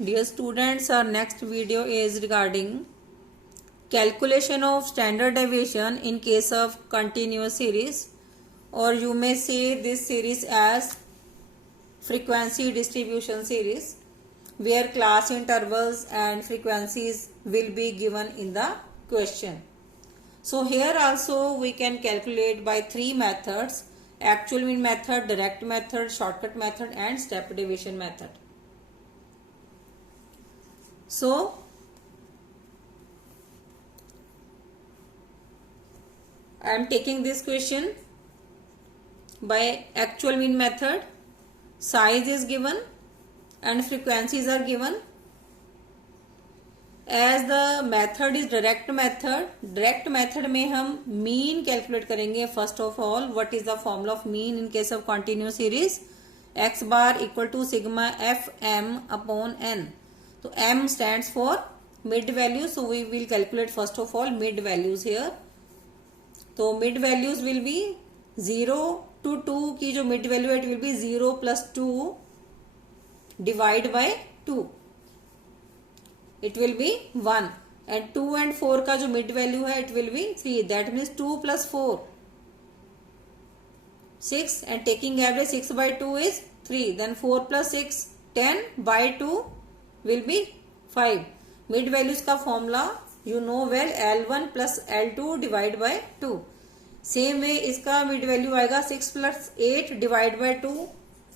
Dear students, our next video is regarding calculation of standard deviation in case of continuous series, or you may say this series as frequency distribution series, where class intervals and frequencies will be given in the question. So here also we can calculate by three methods: actual mean method, direct method, shortcut method and step deviation method. So I am taking this question by actual mean method. Size is given and frequencies are given. As the method is direct method में हम mean calculate करेंगे. First of all, what is the formula of mean in case of continuous series? X bar equal to sigma fm upon n. So m stands for mid value. So we will calculate first of all mid values here. तो mid values will be 0 to 2 की जो mid value है it will be 0 plus 2 divide by 2. It will be 1 and 2 and 4 का जो mid value है it will be 3. That means 2 plus 4 6 and taking average 6 by 2 is 3. Then 4 plus 6 10 by 2 will be 5. Mid values का formula you know well, L1 plus L2 divide by 2. Same way इसका mid value आएगा 6 plus 8 divide by 2.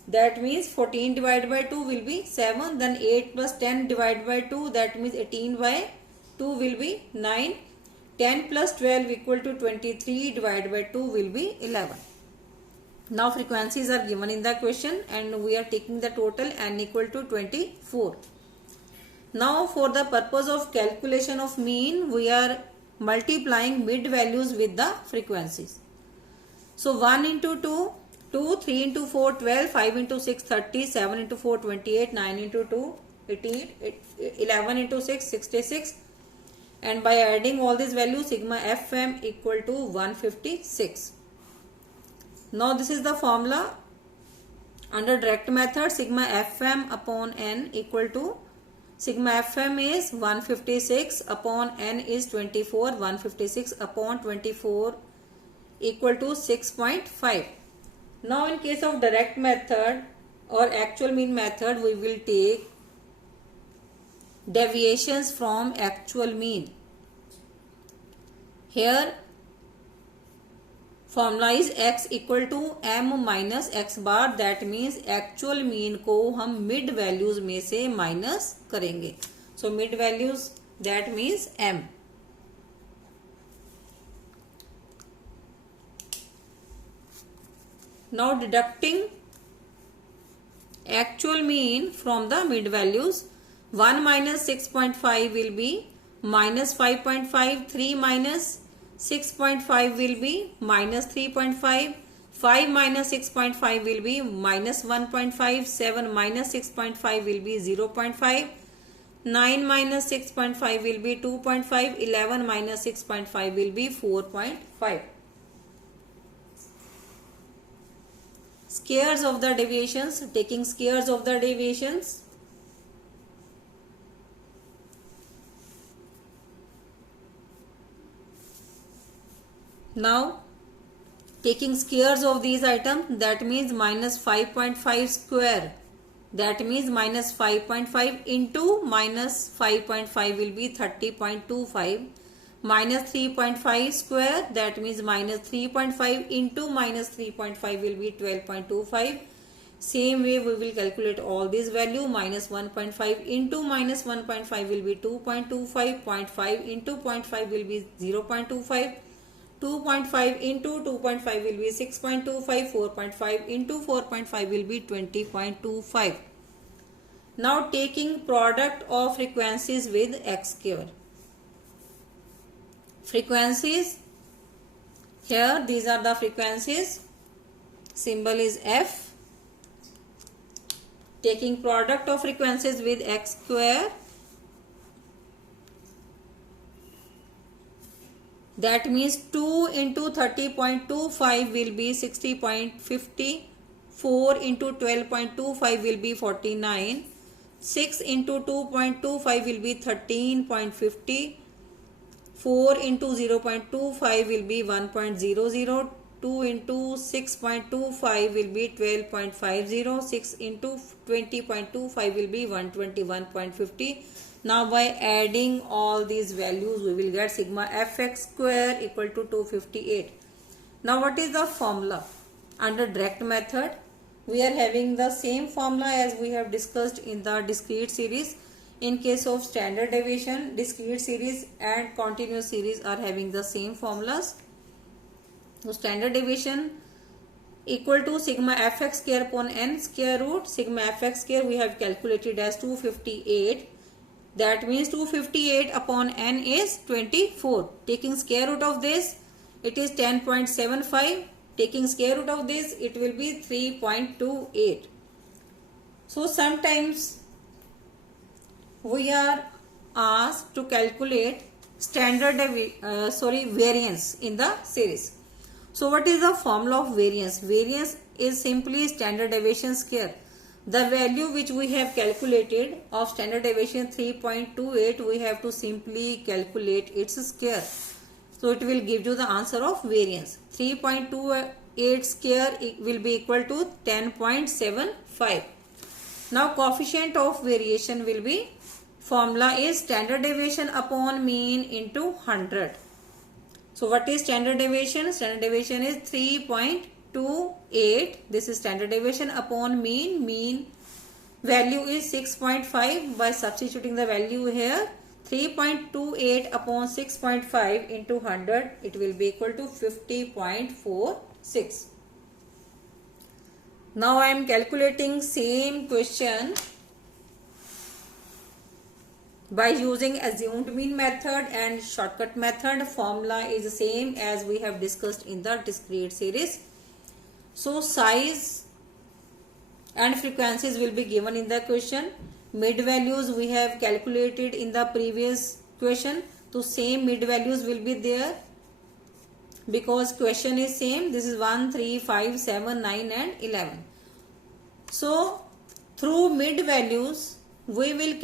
That means 14 divided by 2 will be 7. Then 8 plus 10 divided by 2, that means 18 by 2 will be 9. 10 plus 12 equal to 23 divided by 2 will be 11. Now frequencies are given in the question and we are taking the total n equal to 24. Now for the purpose of calculation of mean, we are multiplying mid values with the frequencies. So 1 into 2, 2, 3 into 4, 12, 5 into 6, 30, 7 into 4, 28, 9 into 2, 18, 11 into 6, 66. And by adding all these values, sigma fm equal to 156. Now this is the formula. Under direct method, sigma fm upon n equal to sigma fm is 156 upon n is 24. 156 upon 24 equal to 6.5. Now in case of direct method or actual mean method, we will take deviations from actual mean. Here formula is x equal to m minus x bar. That means actual mean को हम mid values में से minus करेंगे. So mid values, that means m. Now deducting actual mean from the mid values, 1 minus 6.5 will be minus 5.5, 3 minus 6.5 will be minus 3.5, 5 minus 6.5 will be minus 1.5, 7 minus 6.5 will be 0.5, 9 minus 6.5 will be 2.5, 11 minus 6.5 will be 4.5. Squares of the deviations, taking squares of the deviations. Now taking squares of these items, that means minus 5.5 square, that means minus 5.5 into minus 5.5 will be 30.25. Minus 3.5 square, that means minus 3.5 into minus 3.5 will be 12.25. Same way we will calculate all these value. Minus 1.5 into minus 1.5 will be 2.25. 0.5 into 0.5 will be 0.25. 2.5 into 2.5 will be 6.25. 4.5 into 4.5 will be 20.25. Now taking product of frequencies with x square. Frequencies, here these are the frequencies, symbol is f. Taking product of frequencies with x square, that means 2 into 30.25 will be 60.50, 4 into 12.25 will be 49, 6 into 2.25 will be 13.50. 4 into 0.25 will be 1.00. 2 into 6.25 will be 12.50. 6 into 20.25 will be 121.50. Now by adding all these values, we will get sigma fx square equal to 258. Now what is the formula? Under direct method, we are having the same formula as we have discussed in the discrete series. In case of standard deviation, discrete series and continuous series are having the same formulas. So standard deviation equal to sigma fx square upon n square root. Sigma fx square we have calculated as 258. That means 258 upon n is 24. Taking square root of this, it is 10.75. Taking square root of this, it will be 3.28. So sometimes we are asked to calculate variance in the series. So what is the formula of variance? Variance is simply standard deviation square. The value which we have calculated of standard deviation 3.28, we have to simply calculate its square. So it will give you the answer of variance. 3.28 square will be equal to 10.75. Now coefficient of variation will be, formula is standard deviation upon mean into 100. So what is standard deviation? Standard deviation is 3.28. This is standard deviation upon mean. Mean value is 6.5. By substituting the value here, 3.28 upon 6.5 into 100, it will be equal to 50.46. Now I am calculating same question by using assumed mean method and shortcut method. Formula is the same as we have discussed in the discrete series. So size and frequencies will be given in the question. Mid values we have calculated in the previous question. So same mid values will be there because question is same. This is 1, 3, 5, 7, 9 and 11. So through mid values, we will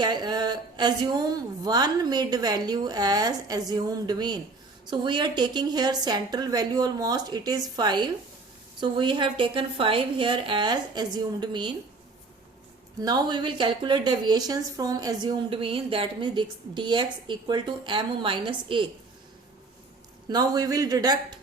assume one mid value as assumed mean. So we are taking here central value almost, it is 5. So we have taken 5 here as assumed mean. Now we will calculate deviations from assumed mean, that means dx equal to m minus a. Now we will deduct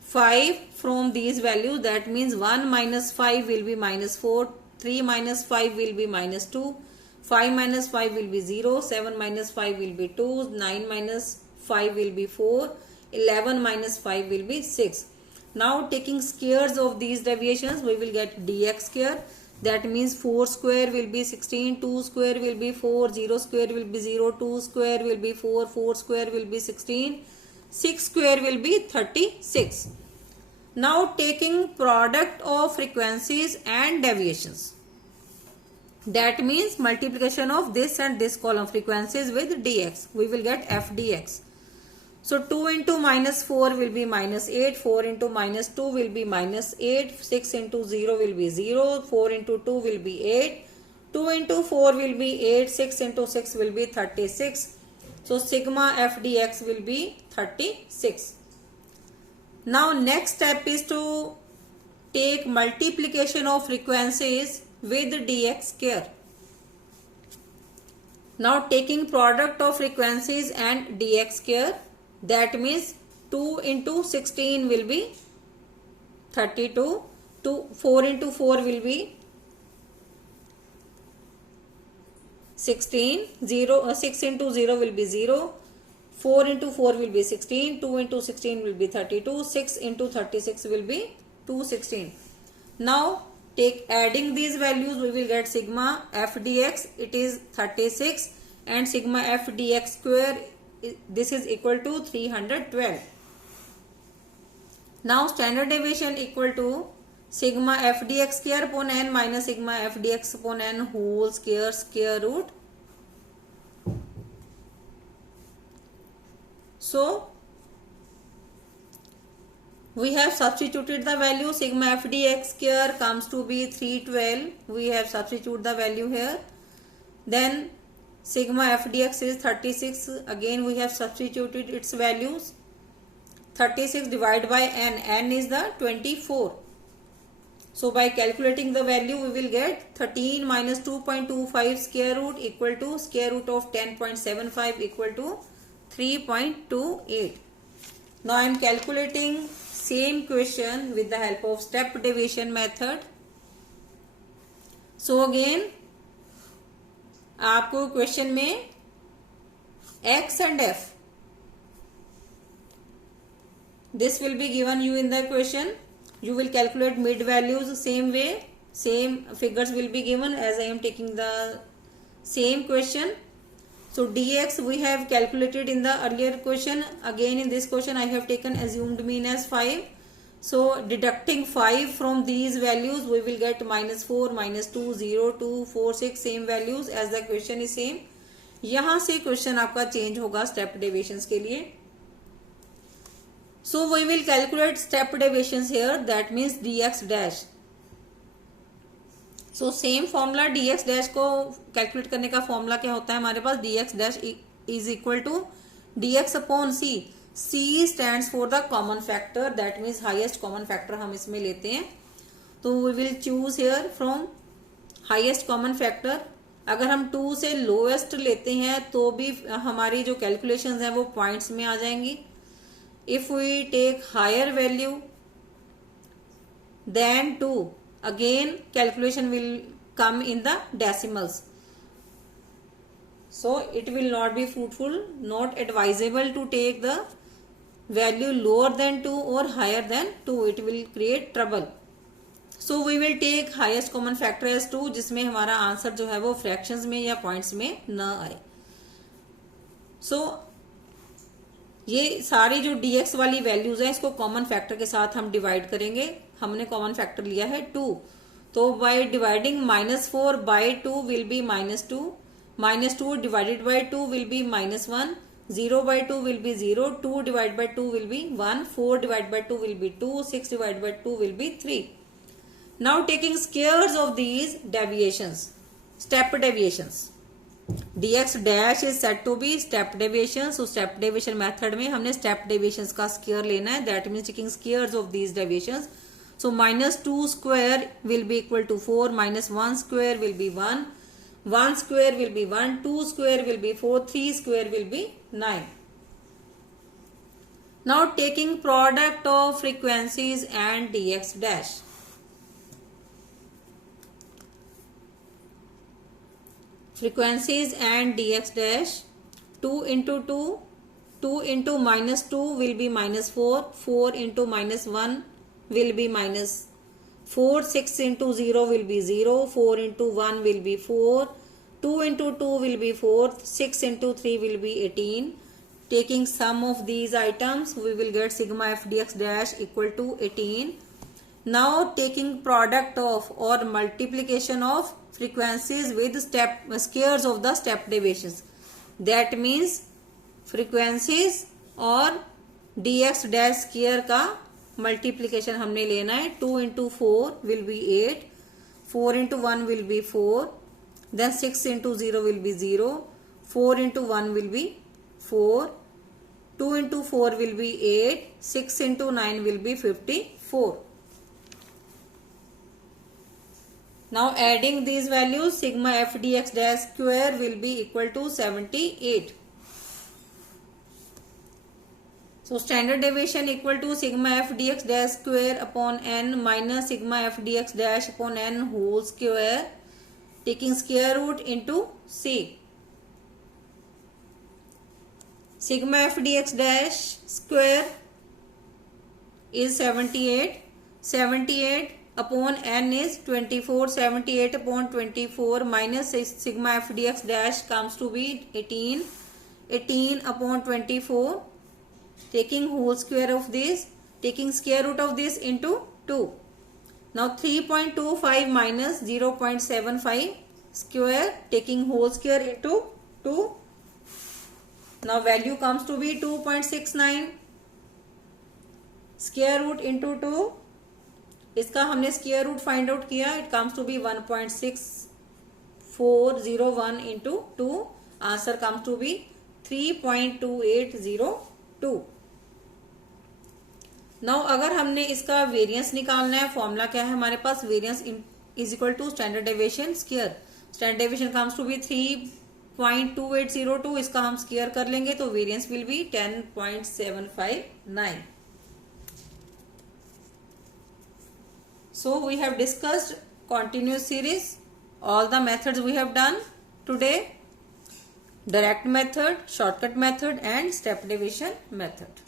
5 from these values, that means 1 minus 5 will be minus 4, 3 minus 5 will be minus 2, 5 minus 5 will be 0, 7 minus 5 will be 2, 9 minus 5 will be 4, 11 minus 5 will be 6. Now taking squares of these deviations, we will get dx square. That means 4 square will be 16, 2 square will be 4, 0 square will be 0, 2 square will be 4, 4 square will be 16, 6 square will be 36. Now taking product of frequencies and deviations. That means multiplication of this and this column frequencies with dx. We will get f dx. So 2 into minus 4 will be minus 8. 4 into minus 2 will be minus 8. 6 into 0 will be 0. 4 into 2 will be 8. 2 into 4 will be 8. 6 into 6 will be 36. So sigma f dx will be 36. Now next step is to take multiplication of frequencies with dx square. Now taking product of frequencies and dx square, that means 2 into 16 will be 32. 4 into 4 will be 16. 6 into 0 will be 0. 4 into 4 will be 16. 2 into 16 will be 32. 6 into 36 will be 216. Now adding these values, we will get sigma f dx, it is 36, and sigma f dx square, this is equal to 312. Now standard deviation equal to sigma f dx square upon n minus sigma f dx upon n whole square root. So we have substituted the value. Sigma f dx square comes to be 312. We have substituted the value here. Then sigma f dx is 36. Again we have substituted its values. 36 divided by n is the 24. So by calculating the value we will get 13 minus 2.25 square root equal to square root of 10.75 equal to 3.28. Now I am calculating same question with the help of step deviation method. So again आपको question में x and f this will be given you in the question. You will calculate mid values same way, same figures will be given as I am taking the same question. So dx we have calculated in the earlier question. Again in this question I have taken assumed mean as 5. So deducting 5 from these values we will get minus 4, minus 2, 0, 2, 4, 6 same values as the question is same. यहाँ से question आपका change होगा step deviations के लिए. So we will calculate step deviations here, that means dx dash. So same formula dx dash को calculate करने का formula क्या होता है हमारे पास, dx dash is equal to dx upon c. c stands for the common factor, that means highest common factor हम इसमें लेते हैं. तो we will choose here from highest common factor. अगर हम 2 से lowest लेते हैं तो भी हमारी जो calculations हैं वो points में आ जाएंगी. If we take higher value than 2, again calculation will come in the decimals. So it will not be fruitful, not advisable to take the value lower than 2 or higher than 2. It will create trouble. So we will take highest common factor as 2, जिसमें हमारा answer जो है वो fractions में या points में न आए. So ये सारी जो dx वाली वैल्यूज है इसको कॉमन फैक्टर के साथ हम डिवाइड करेंगे. हमने कॉमन फैक्टर लिया है 2. तो by dividing -4 by 2 will be -2, -2 divided by 2 will be -1, 0 by 2 will be 0, 2 divide by 2 will be 1, 4 divide by 2 will be 2, 6 divide by 2 will be 3. Now taking squares of these deviations, step deviations, dx dash is said to be step deviation. So step deviation method में हमने step deviations का square लेना है. That means taking squares of these deviations. So minus 2 square will be equal to 4, minus 1 square will be 1, 1 square will be 1, 2 square will be 4, 3 square will be 9. Now taking product of frequencies and dx dash. Frequencies and dx dash, 2 into 2, 2 into minus 2 will be minus 4, 4 into minus 1 will be minus 4, 6 into 0 will be 0, 4 into 1 will be 4, 2 into 2 will be 4, 6 into 3 will be 18. Taking sum of these items we will get sigma f dx dash equal to 18. Now taking product of or multiplication of frequencies with squares of the step deviations, that means frequencies और dx dash square का multiplication हमने लेना है. 2 into 4 will be 8, 4 into 1 will be 4, then 6 into 0 will be 0, 4 into 1 will be 4, 2 into 4 will be 8, 6 into 9 will be 54. Now adding these values, sigma f dx dash square will be equal to 78. So standard deviation equal to sigma f dx dash square upon n minus sigma f dx dash upon n whole square, taking square root into c. Sigma f dx dash square is 78. 78 upon n is 24. 78 upon 24 minus sigma f dx dash comes to be 18. 18 upon 24, taking whole square of this, taking square root of this into 2. Now 3.25 minus 0.75 square, taking whole square into 2. Now value comes to be 2.69. Square root into 2, इसका हमने square root find out किया, it comes to be 1.64. 401 into 2. Answer comes to be 3.2802. Now अगर हमने इसका variance निकालना है, formula क्या है हमारे पास, variance is equal to standard deviation square. Standard deviation comes to be 3.2802. इसका हम स्क्वायर कर लेंगे तो variance will be 10.759. So we have discussed continuous series, all the methods we have done today: direct method, shortcut method and step deviation method.